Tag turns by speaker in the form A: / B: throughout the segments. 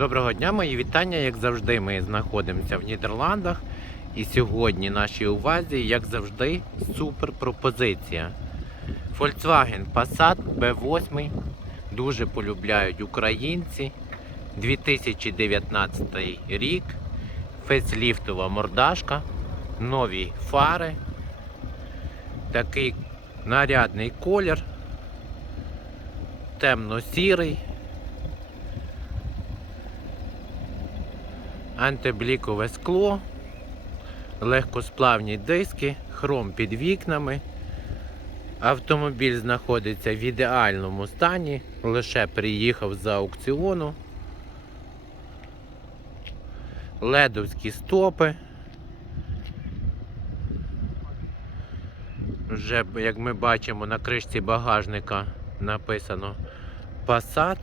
A: Доброго дня, мої вітання. Як завжди, ми знаходимося в Нідерландах. І сьогодні нашій увазі, як завжди, супер пропозиція. Volkswagen Passat B8 дуже полюбляють українці. 2019 рік. Фейсліфтова мордашка, нові фари. Такий нарядний колір. Темно-сірий. Антиблікове скло, легкосплавні диски, хром під вікнами. Автомобіль знаходиться в ідеальному стані, лише приїхав з аукціону. Ледовські стопи. Вже, як ми бачимо, на кришці багажника написано Passat.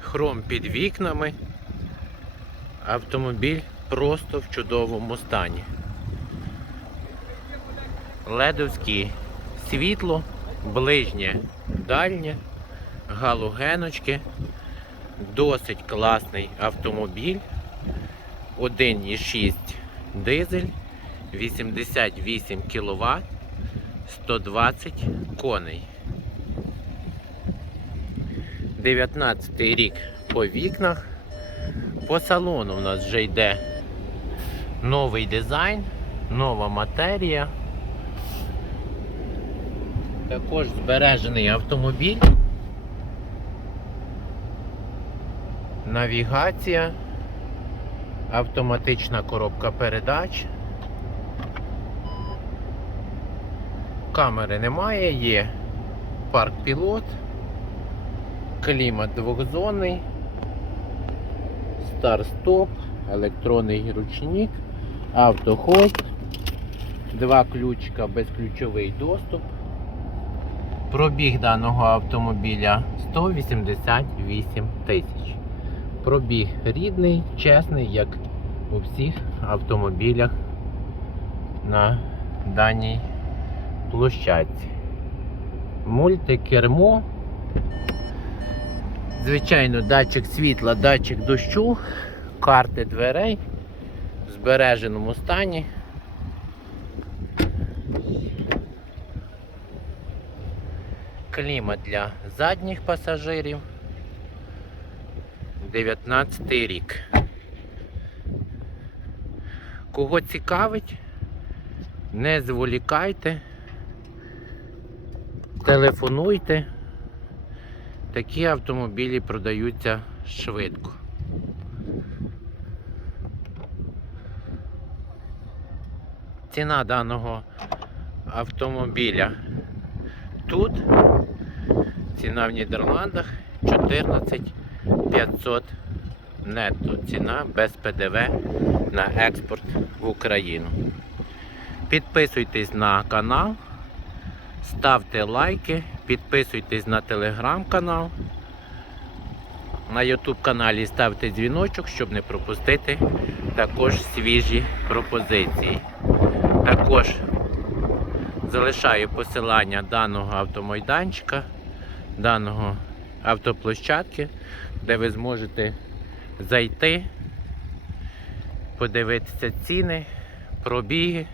A: Хром під вікнами. Автомобіль просто в чудовому стані. Ледовське світло, ближнє, дальнє, галогеночки. Досить класний автомобіль. 1,6 дизель, 88 кВт, 120 коней. 19 рік по вікнах. По салону у нас вже йде новий дизайн, нова матерія. Також збережений автомобіль. Навігація, автоматична коробка передач. Камери немає, є парк пілот. Клімат двохзонний, старт-стоп, електронний ручник, автохолд, два ключика, безключовий доступ. Пробіг даного автомобіля 188 тисяч. Пробіг рідний, чесний, як у всіх автомобілях на даній площадці. Мультикермо. Звичайно, датчик світла, датчик дощу, карти дверей в збереженому стані. Клімат для задніх пасажирів. 19 рік. Кого цікавить, не зволікайте, телефонуйте. Такі автомобілі продаються швидко. Ціна даного автомобіля тут, ціна в Нідерландах 14 500 нетто. Ціна без ПДВ на експорт в Україну. Підписуйтесь на канал. Ставте лайки, підписуйтесь на телеграм-канал. На YouTube каналі ставте дзвіночок, щоб не пропустити також свіжі пропозиції. Також залишаю посилання даного автомайданчика, даного автоплощадки, де ви зможете зайти, подивитися ціни, пробіги.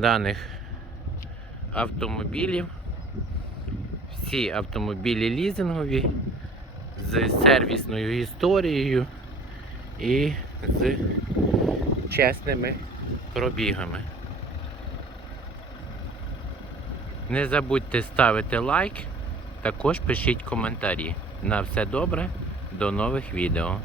A: Даних автомобілів. Всі автомобілі лізингові з сервісною історією і з чесними пробігами. Не забудьте ставити лайк, також пишіть коментарі. На все добре, до нових відео.